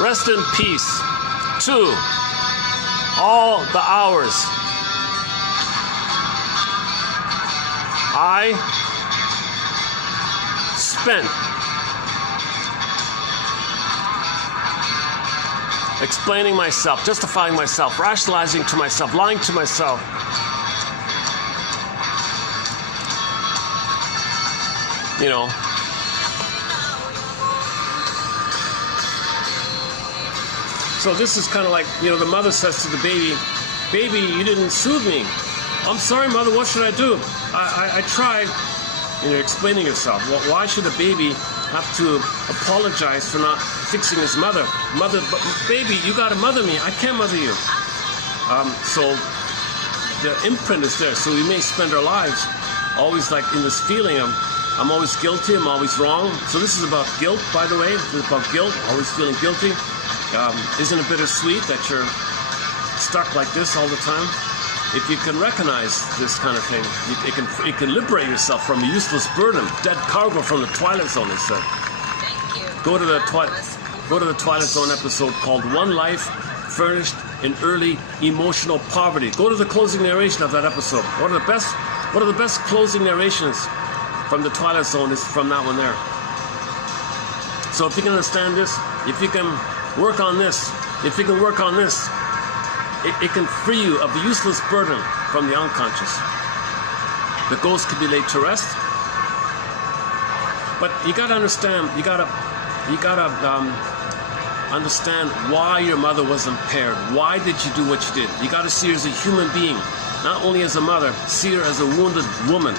Rest in peace to all the hours I spent explaining myself, justifying myself, rationalizing to myself, lying to myself. You know. So this is kind of like, you know, the mother says to the baby, "Baby, you didn't soothe me." "I'm sorry, mother, what should I do? I tried." You know, explaining yourself. Well, why should a baby have to apologize for not fixing his mother? Mother, but baby, you gotta mother me. I can't mother you. So the imprint is there. So we may spend our lives always like in this feeling of, I'm always guilty, I'm always wrong. So this is about guilt, by the way. This is about guilt, always feeling guilty. Isn't it bittersweet that you're stuck like this all the time? If you can recognize this kind of thing, you can liberate yourself from a useless burden, dead cargo from the Twilight Zone, they said. Thank you. Go to the Twilight Zone episode called One Life Furnished in Early Emotional Poverty. Go to the closing narration of that episode. One of the best closing narrations from the Twilight Zone is from that one there. So if you can understand this, if you can work on this, it can free you of the useless burden from the unconscious. The ghost can be laid to rest. But you gotta understand, you gotta understand why your mother was impaired. Why did you do what you did? You gotta see her as a human being, not only as a mother. See her as a wounded woman.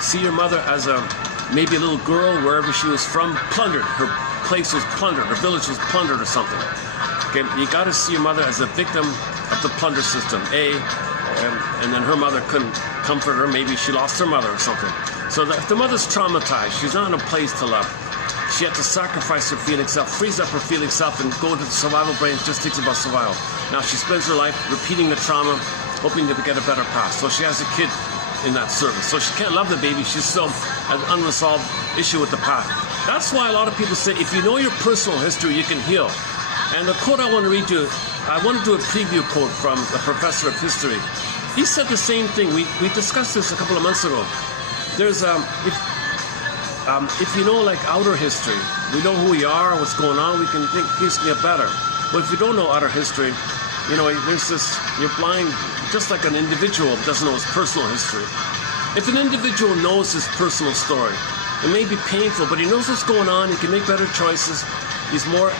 See your mother as maybe a little girl, wherever she was from, plundered. Her place was plundered, her village was plundered or something. Okay, you gotta see your mother as a victim of the plunder system, and then her mother couldn't comfort her. Maybe she lost her mother or something. So if the mother's traumatized, she's not in a place to love. She had to sacrifice her feeling self, freeze up her feeling self, and go to the survival brain. Just thinks about survival. Now she spends her life repeating the trauma, hoping to get a better past. So she has a kid in that service. So she can't love the baby. She's still an unresolved issue with the past. That's why a lot of people say, if you know your personal history, you can heal. And the quote I want to read you, I want to do a preview quote from a professor of history. He said the same thing. We discussed this a couple of months ago. There's if you know like outer history, we know who we are, what's going on, we can think things can get better. But if you don't know outer history, you know, there's this, you're blind, just like an individual doesn't know his personal history. If an individual knows his personal story, it may be painful, but he knows what's going on, he can make better choices, he's more